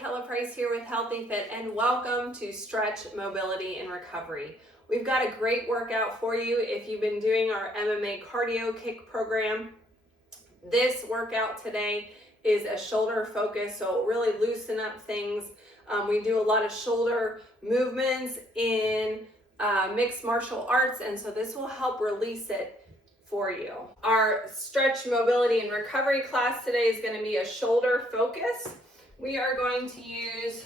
Kella Price here with Healthy Fit, and welcome to Stretch, Mobility, and Recovery. We've got a great workout for you if you've been doing our MMA cardio kick program. This workout today is a shoulder focus, so it'll really loosen up things. We do a lot of shoulder movements in mixed martial arts, and so this will help release it for you. Our stretch, mobility, and recovery class today is going to be a shoulder focus. We are going to use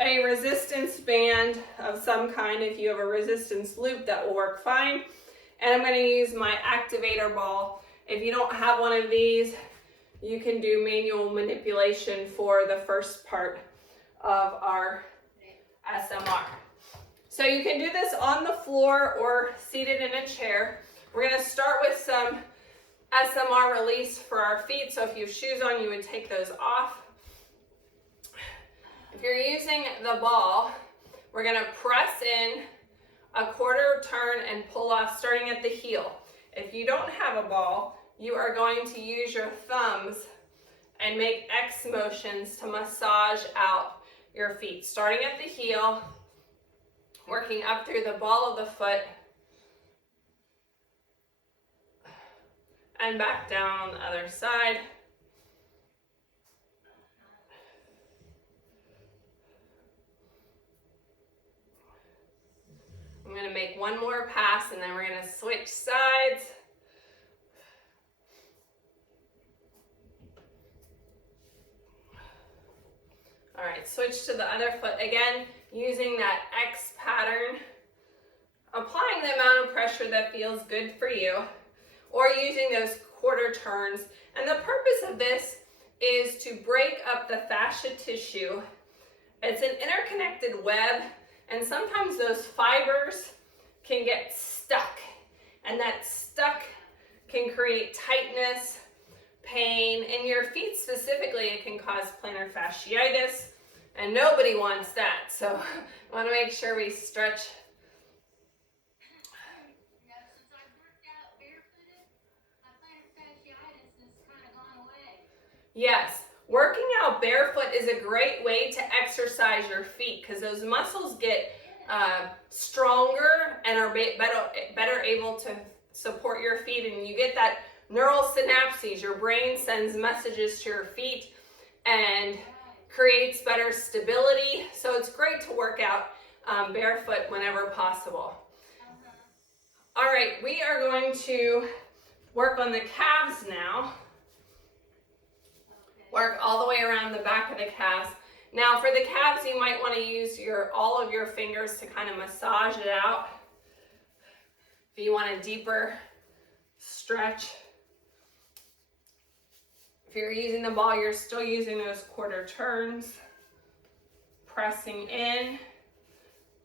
a resistance band of some kind. If you have a resistance loop, that will work fine. And I'm going to use my activator ball. If you don't have one of these, you can do manual manipulation for the first part of our SMR. So you can do this on the floor or seated in a chair. We're going to start with some SMR release for our feet. So if you have shoes on, you would take those off. If you're using the ball, we're going to press in a quarter turn and pull off starting at the heel. If you don't have a ball, you are going to use your thumbs and make X motions to massage out your feet, starting at the heel, working up through the ball of the foot, and back down on the other side. I'm going to make one more pass and then we're going to switch sides. All right, switch to the other foot again, using that X pattern, applying the amount of pressure that feels good for you, or using those quarter turns. And the purpose of this is to break up the fascia tissue. It's an interconnected web, and sometimes those fibers can get stuck, and that stuck can create tightness, pain. In your feet specifically, it can cause plantar fasciitis, and nobody wants that. So I want to make sure we stretch. Since I've worked out barefooted, my plantar fasciitis has kind of gone away. Yes, working out barefoot is a great way to exercise your feet because those muscles get stronger and are better able to support your feet, and you get that neural synapses. Your brain sends messages to your feet and creates better stability. So it's great to work out barefoot whenever possible. All right, we are going to work on the calves now. Work all the way around the back of the calves. Now for the calves, you might want to use all of your fingers to kind of massage it out. If you want a deeper stretch. If you're using the ball, you're still using those quarter turns, pressing in,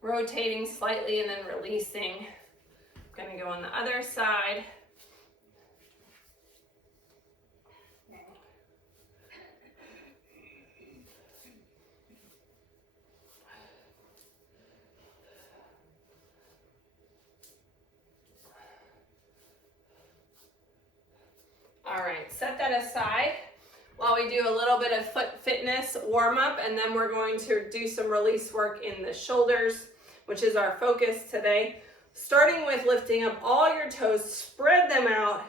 rotating slightly, and then releasing. I'm going to go on the other side. All right, set that aside while we do a little bit of foot fitness warm up, and then we're going to do some release work in the shoulders, which is our focus today. Starting with lifting up all your toes, spread them out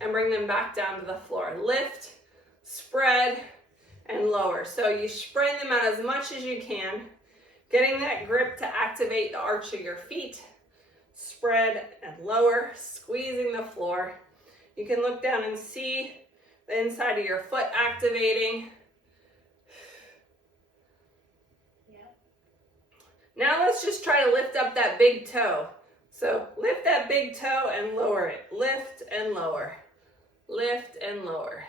and bring them back down to the floor. Lift, spread, and lower. So you spread them out as much as you can, getting that grip to activate the arch of your feet. Spread and lower, squeezing the floor. You can look down and see the inside of your foot activating. Yep. Now let's just try to lift up that big toe. So lift that big toe and lower it. Lift and lower. Lift and lower.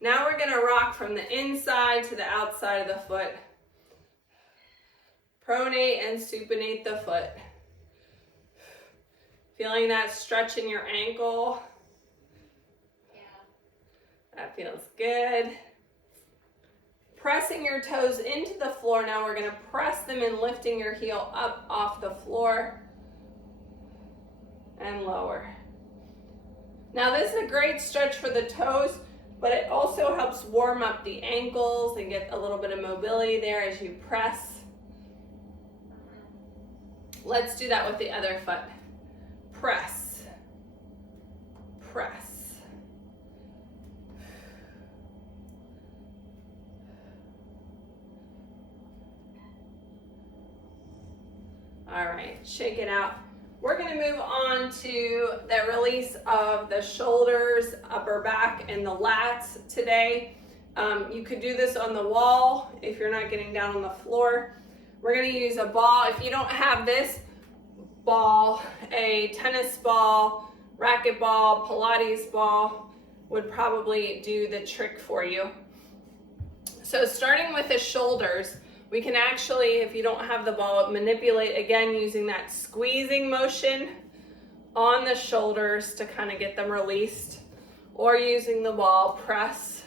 Now we're going to rock from the inside to the outside of the foot. Pronate and supinate the foot. Feeling that stretch in your ankle. Yeah. That feels good. Pressing your toes into the floor. Now we're going to press them and lifting your heel up off the floor and lower. Now this is a great stretch for the toes but it also helps warm up the ankles and get a little bit of mobility there as you press. Let's do that with the other foot. Press, press. All right, shake it out. We're gonna move on to the release of the shoulders, upper back, and the lats today. You could do this on the wall if you're not getting down on the floor. We're gonna use a ball. If you don't have this ball, a tennis ball, racket ball, Pilates ball would probably do the trick for you. So starting with the shoulders, we can actually, if you don't have the ball, manipulate again using that squeezing motion on the shoulders to kind of get them released, or using the ball, press.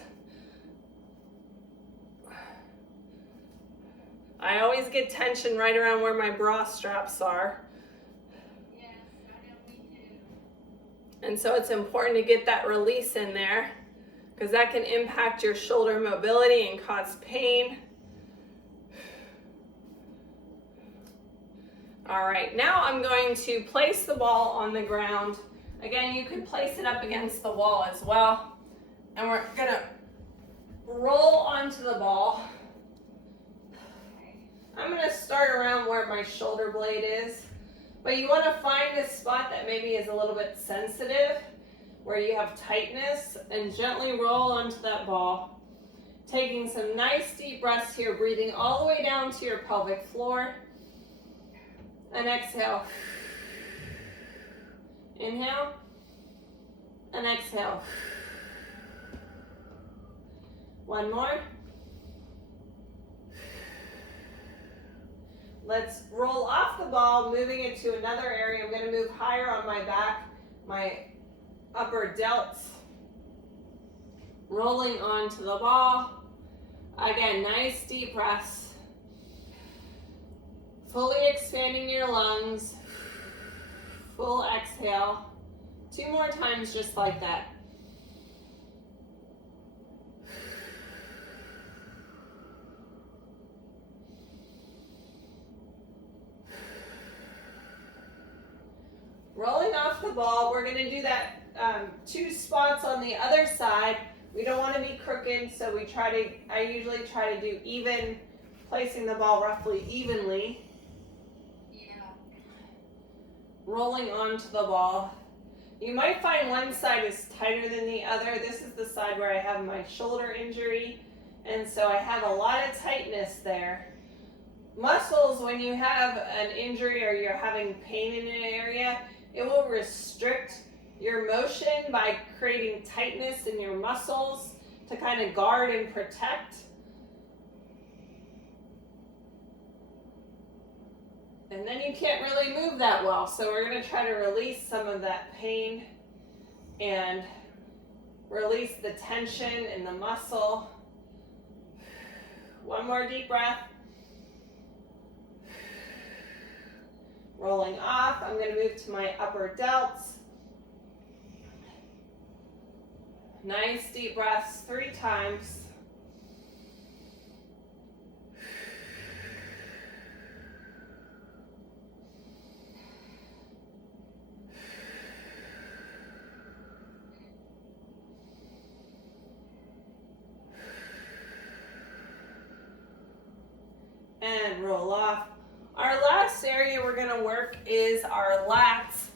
I always get tension right around where my bra straps are. Yes, I know, me too. And so it's important to get that release in there because that can impact your shoulder mobility and cause pain. All right, now I'm going to place the ball on the ground. Again, you could place it up against the wall as well. And we're gonna roll onto the ball. I'm gonna start around where my shoulder blade is, but you wanna find a spot that maybe is a little bit sensitive, where you have tightness, and gently roll onto that ball. Taking some nice deep breaths here, breathing all the way down to your pelvic floor. And exhale. Inhale. And exhale. One more. Let's roll off the ball, moving it to another area. I'm going to move higher on my back, my upper delts. Rolling onto the ball. Again, nice deep breaths. Fully expanding your lungs. Full exhale. 2 more times just like that. Rolling off the ball, we're going to do that 2 spots on the other side. We don't want to be crooked, so I usually try to do even, placing the ball roughly evenly. Rolling onto the ball. You might find one side is tighter than the other. This is the side where I have my shoulder injury, and so I have a lot of tightness there. Muscles, when you have an injury or you're having pain in an area, it will restrict your motion by creating tightness in your muscles to kind of guard and protect. And then you can't really move that well. So we're going to try to release some of that pain and release the tension in the muscle. One more deep breath. Rolling off. I'm going to move to my upper delts. Nice deep breaths 3 times. And roll off. Our last area we're going to work is our lats.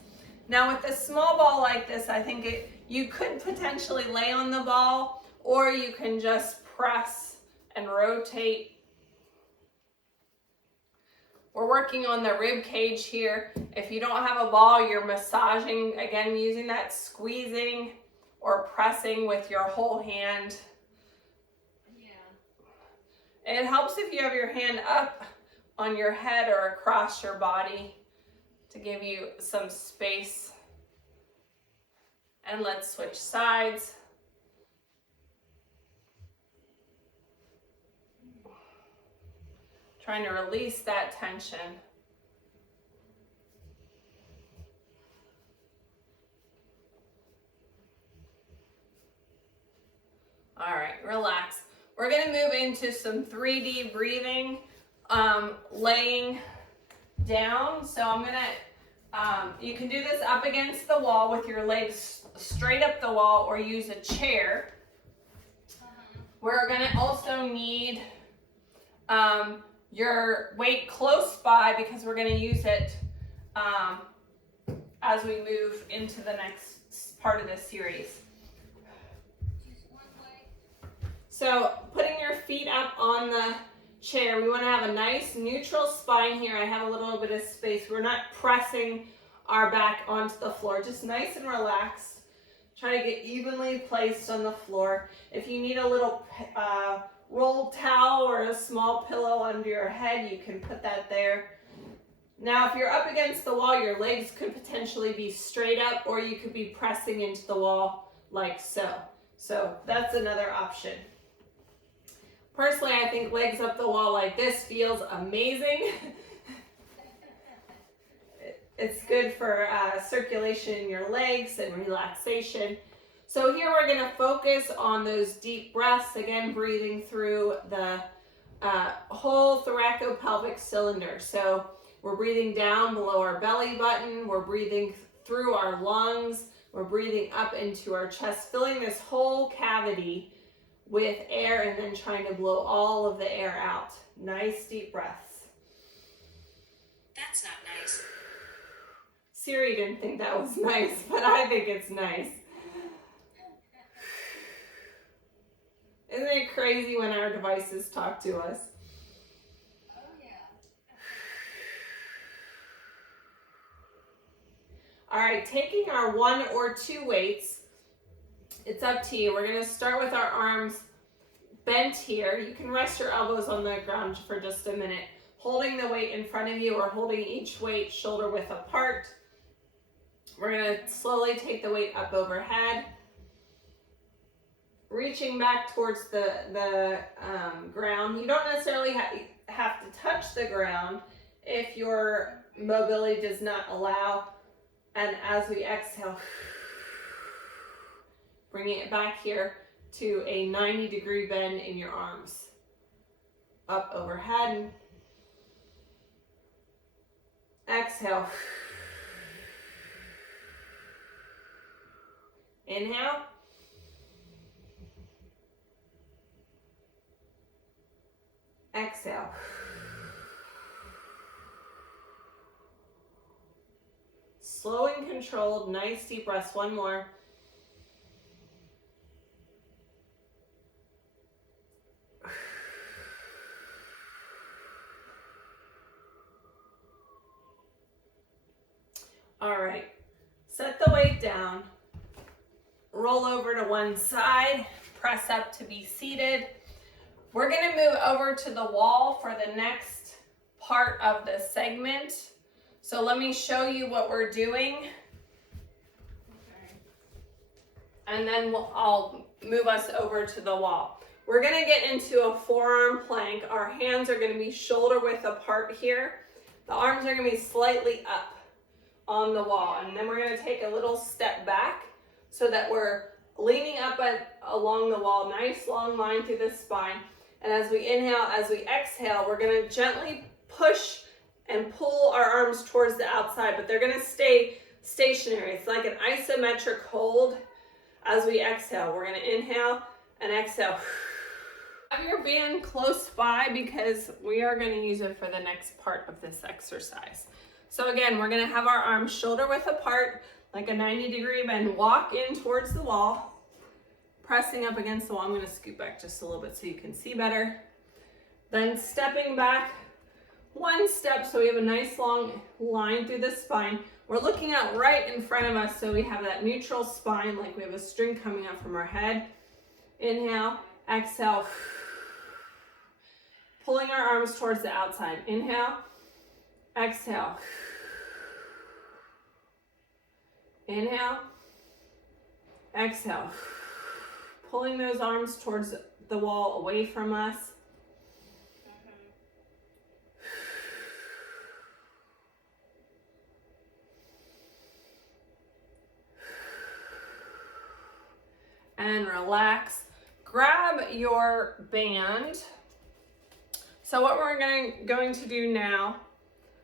Now with a small ball like this, I think you could potentially lay on the ball, or you can just press and rotate. We're working on the rib cage here. If you don't have a ball, you're massaging, again, using that squeezing or pressing with your whole hand. It helps if you have your hand up on your head or across your body to give you some space. And let's switch sides. Trying to release that tension. All right, relax. We're gonna move into some 3D breathing, laying down. So I'm gonna, you can do this up against the wall with your legs straight up the wall or use a chair. We're gonna also need your weight close by because we're gonna use it as we move into the next part of this series. Just one way. So putting your feet up on the chair, we want to have a nice neutral spine here. I have a little bit of space. We're not pressing our back onto the floor, just nice and relaxed. Try to get evenly placed on the floor. If you need a little rolled towel or a small pillow under your head, you can put that there. Now, if you're up against the wall, your legs could potentially be straight up or you could be pressing into the wall like so. So that's another option. Personally, I think legs up the wall like this feels amazing. It's good for circulation in your legs and relaxation. So here we're going to focus on those deep breaths, again breathing through the whole thoracopelvic cylinder. So we're breathing down below our belly button, we're breathing through our lungs, we're breathing up into our chest, filling this whole cavity with air and then trying to blow all of the air out. Nice deep breaths. That's not nice. Siri didn't think that was nice, but I think it's nice. Isn't it crazy when our devices talk to us? Oh yeah. All right, taking our 1 or 2 weights, it's up to you. We're gonna start with our arms bent here. You can rest your elbows on the ground for just a minute, holding the weight in front of you or holding each weight shoulder width apart. We're gonna slowly take the weight up overhead, reaching back towards the ground. You don't necessarily have to touch the ground if your mobility does not allow. And as we exhale, bringing it back here to a 90-degree bend in your arms. Up overhead. Exhale. Inhale. Exhale. Slow and controlled, nice deep breaths. One more. All right, set the weight down. Roll over to one side, press up to be seated. We're gonna move over to the wall for the next part of the segment. So let me show you what we're doing. Okay. And then I'll move us over to the wall. We're gonna get into a forearm plank. Our hands are gonna be shoulder width apart here. The arms are gonna be slightly up on the wall. And then we're gonna take a little step back so that we're leaning up along the wall, nice long line through the spine. And as we inhale, as we exhale, we're gonna gently push and pull our arms towards the outside, but they're gonna stay stationary. It's like an isometric hold as we exhale. We're gonna inhale and exhale. Have your band close by because we are gonna use it for the next part of this exercise. So again, we're gonna have our arms shoulder width apart, like a 90-degree bend, walk in towards the wall, pressing up against the wall. I'm gonna scoot back just a little bit so you can see better. Then stepping back one step so we have a nice long line through the spine. We're looking out right in front of us so we have that neutral spine, like we have a string coming up from our head. Inhale, exhale. Pulling our arms towards the outside. Inhale, exhale. Inhale, exhale. Pulling those arms towards the wall away from us. And relax. grab your band. So what we're going to do now,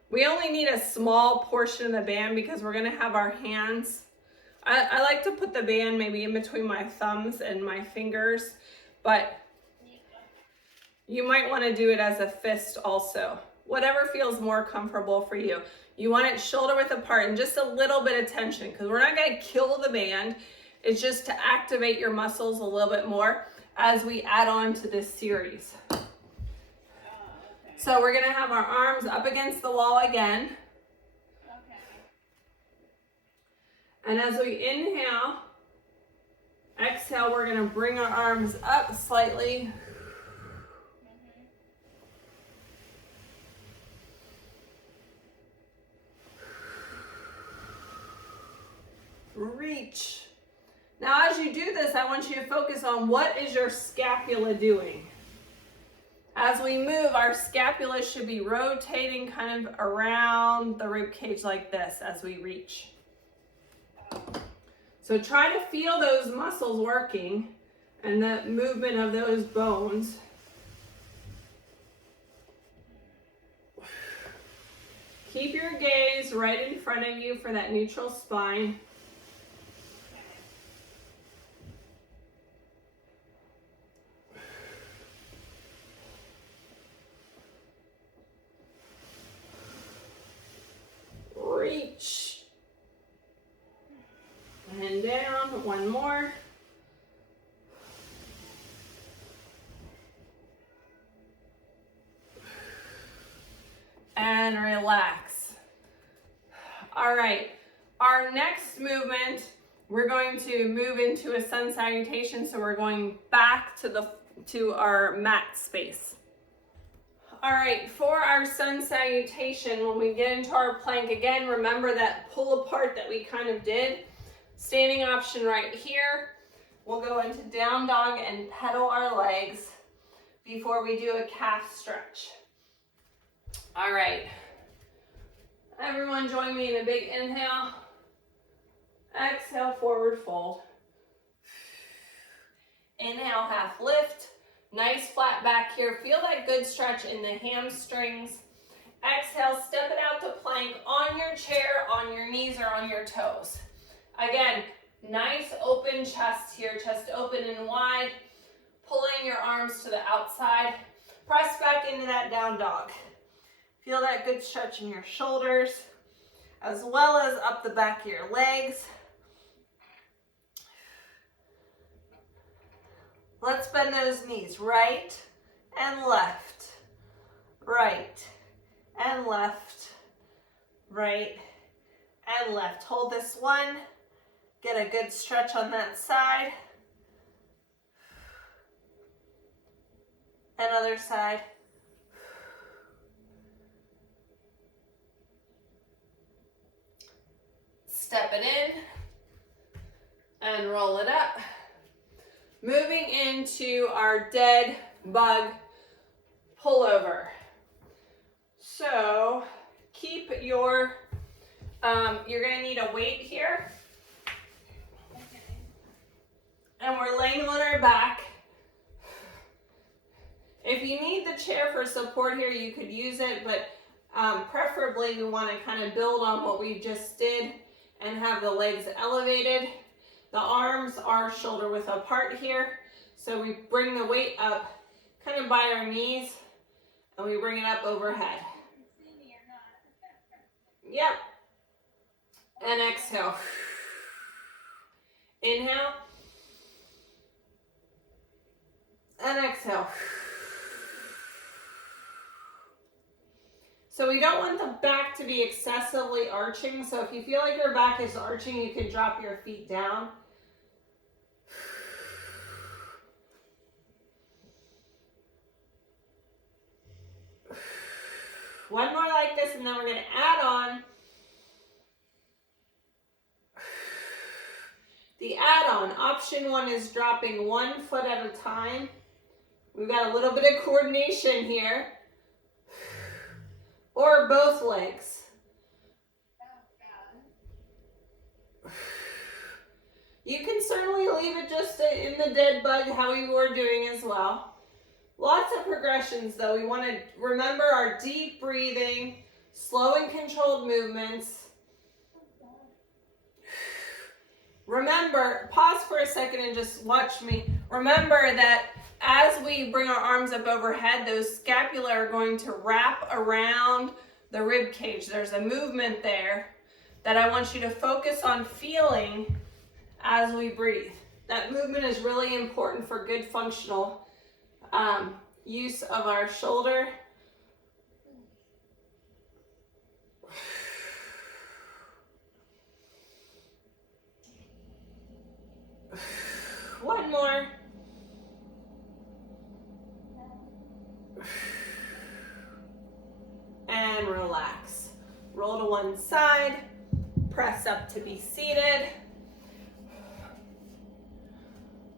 we only need a small portion of the band because we're gonna have our hands. I like to put the band maybe in between my thumbs and my fingers, but you might wanna do it as a fist also. Whatever feels more comfortable for you. You want it shoulder width apart and just a little bit of tension because we're not gonna kill the band. It's just to activate your muscles a little bit more as we add on to this series. So we're gonna have our arms up against the wall again. Okay. And as we inhale, exhale, we're gonna bring our arms up slightly. Reach. Now as you do this, I want you to focus on what is your scapula doing. As we move, our scapula should be rotating kind of around the rib cage like this as we reach. So try to feel those muscles working and the movement of those bones. Keep your gaze right in front of you for that neutral spine. Reach. And down, one more. And relax. All right, our next movement, we're going to move into a sun salutation. So we're going back to our mat space. All right, for our sun salutation, when we get into our plank again, remember that pull apart that we kind of did. Standing option right here. We'll go into down dog and pedal our legs before we do a calf stretch. All right, everyone join me in a big inhale. Exhale, forward fold. Inhale, half lift. Nice flat back here. Feel that good stretch in the hamstrings. Exhale, step it out to plank on your chair, on your knees, or on your toes. Again, nice open chest here, chest open and wide. Pulling your arms to the outside. Press back into that down dog. Feel that good stretch in your shoulders, as well as up the back of your legs. Let's bend those knees, right and left, right and left, right and left. Hold this one, get a good stretch on that side. And other side. Step it in and roll it up. Moving into our dead bug pullover. So keep your, you're gonna need a weight here. And we're laying on our back. If you need the chair for support here, you could use it, but preferably we wanna kind of build on what we just did and have the legs elevated. The arms are shoulder width apart here. So we bring the weight up kind of by our knees and we bring it up overhead. Yep. And exhale. Inhale. And exhale. So we don't want the back to be excessively arching. So if you feel like your back is arching, you can drop your feet down. One more like this, and then we're going to add on the add-on. Option one is dropping 1 foot at a time. We've got a little bit of coordination here. Or both legs. You can certainly leave it just in the dead bug how you were doing as well. Lots of progressions though. We want to remember our deep breathing, slow and controlled movements. Remember, pause for a second and just watch me. Remember that as we bring our arms up overhead, those scapula are going to wrap around the rib cage. There's a movement there that I want you to focus on feeling as we breathe. That movement is really important for good functional use of our shoulder. One more. And relax. Roll to one side. Press up to be seated.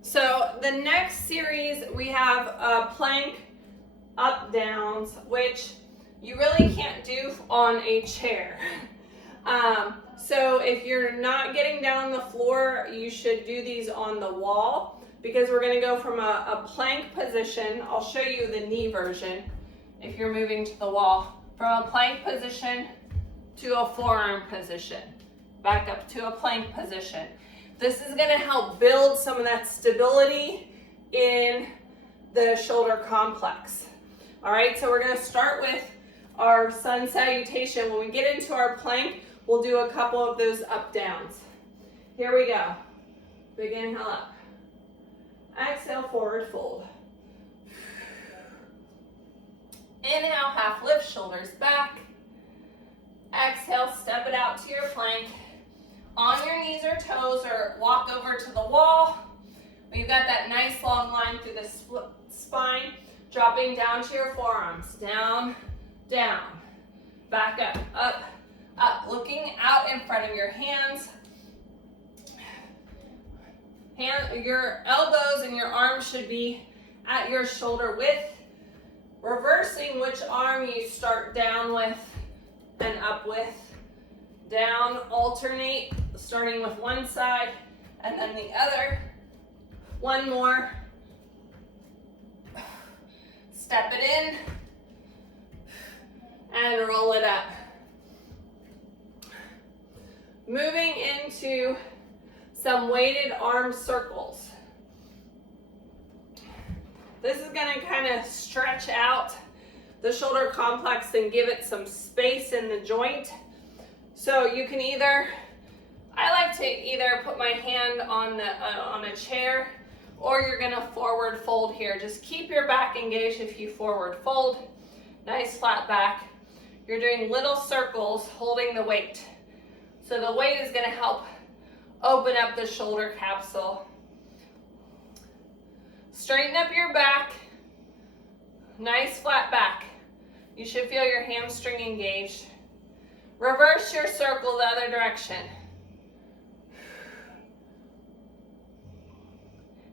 So the next series we have plank up downs, which you really can't do on a chair. So if you're not getting down on the floor, you should do these on the wall, because we're going to go from a plank position. I'll show you the knee version if you're moving to the wall. From a plank position to a forearm position. Back up to a plank position. This is going to help build some of that stability in the shoulder complex. All right, so we're going to start with our sun salutation. When we get into our plank, we'll do a couple of those up downs. Here we go. Big inhale up. Exhale, forward fold. Inhale, half lift, shoulders back. Exhale, step it out to your plank. On your knees or toes, or walk over to the wall. We've got that nice long line through the spine, dropping down to your forearms. Down, down. Back up, up, up. Looking out in front of your hands. Your elbows and your arms should be at your shoulder width. Reversing which arm you start down with and up with. Down, alternate, starting with one side and then the other. One more. Step it in and roll it up. Moving into some weighted arm circles. This is going to kind of stretch out the shoulder complex and give it some space in the joint. So you can I like to either put my hand on a chair, or you're going to forward fold here. Just keep your back engaged if you forward fold. Nice flat back. You're doing little circles holding the weight. So the weight is going to help open up the shoulder capsule. Straighten up your back. Nice flat back. You should feel your hamstring engaged. Reverse your circle the other direction.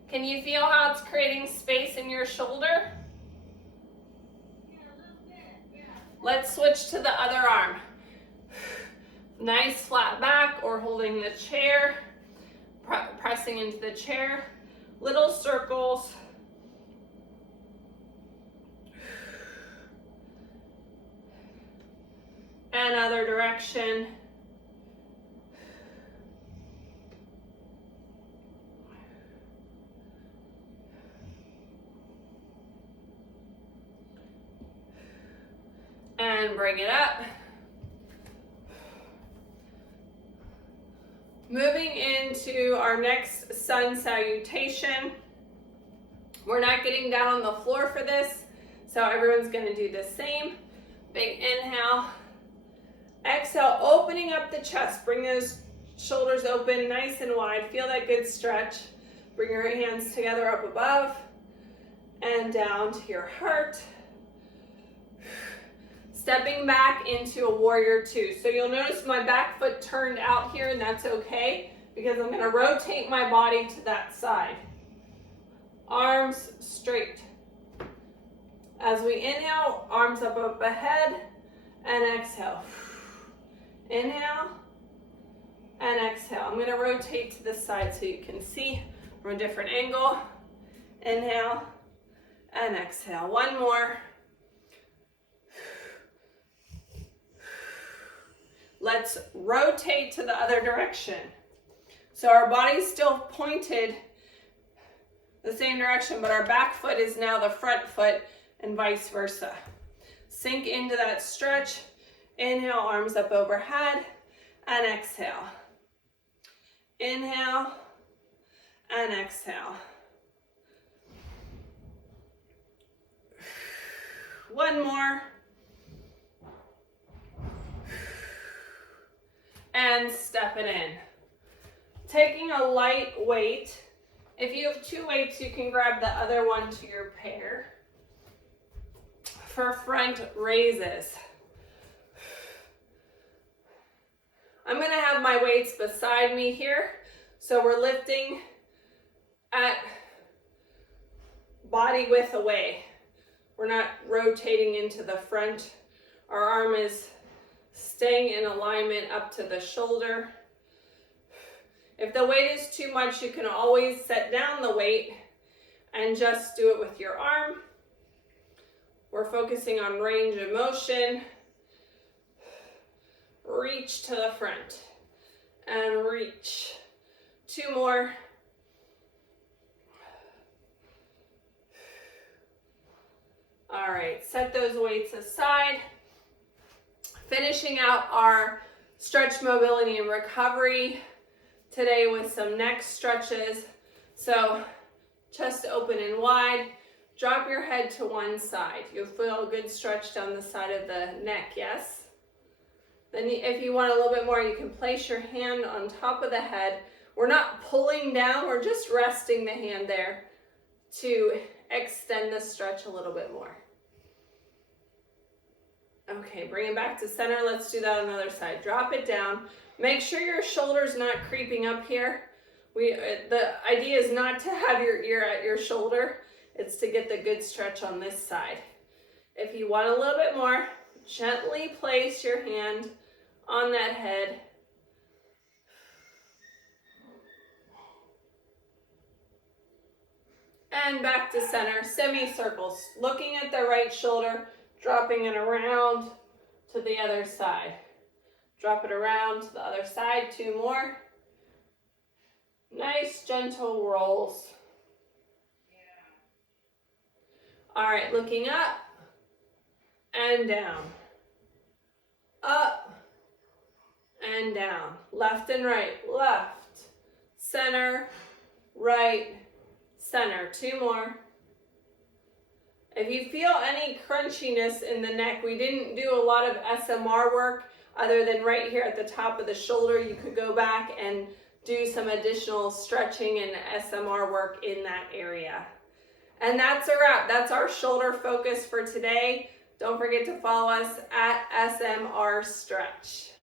Can you feel how it's creating space in your shoulder? Yeah, a little bit, yeah. Let's switch to the other arm. Nice flat back, or holding the chair, pressing into the chair. Little circles. And other direction. And bring it up. Moving into our next sun salutation. We're not getting down on the floor for this, so everyone's going to do the same. Big inhale. Exhale, opening up the chest. Bring those shoulders open nice and wide. Feel that good stretch. Bring your hands together up above and down to your heart. Stepping back into a warrior two. So you'll notice my back foot turned out here, and that's okay, because I'm going to rotate my body to that side. Arms straight. As we inhale, arms up ahead, and exhale. Inhale, and exhale. I'm gonna rotate to the side so you can see from a different angle. Inhale and exhale. One more. Let's rotate to the other direction. So our body's still pointed the same direction, but our back foot is now the front foot and vice versa. Sink into that stretch. Inhale, arms up overhead, and exhale. Inhale and exhale. One more. And step it in. Taking a light weight. If you have two weights, you can grab the other one to your pair. For front raises. I'm going to have my weights beside me here. So we're lifting at body width away. We're not rotating into the front. Our arm is staying in alignment up to the shoulder. If the weight is too much, you can always set down the weight and just do it with your arm. We're focusing on range of motion. Reach to the front and reach. Two more. All right, set those weights aside. Finishing out our stretch, mobility, and recovery today with some neck stretches. So chest open and wide. Drop your head to one side. You'll feel a good stretch down the side of the neck, yes? Then if you want a little bit more, you can place your hand on top of the head. We're not pulling down, we're just resting the hand there to extend the stretch a little bit more. Okay, bring it back to center. Let's do that on the other side. Drop it down. Make sure your shoulder's not creeping up here. The idea is not to have your ear at your shoulder. It's to get the good stretch on this side. If you want a little bit more, gently place your hand on that head. And back to center, semicircles. Looking at the right shoulder, dropping it around to the other side. Drop it around to the other side, two more. Nice gentle rolls. All right, looking up and down. Up and down. Left and right, left, center, right, center. Two more. If you feel any crunchiness in the neck, we didn't do a lot of SMR work other than right here at the top of the shoulder. You could go back and do some additional stretching and SMR work in that area. And that's a wrap. That's our shoulder focus for today. Don't forget to follow us at SMR Stretch.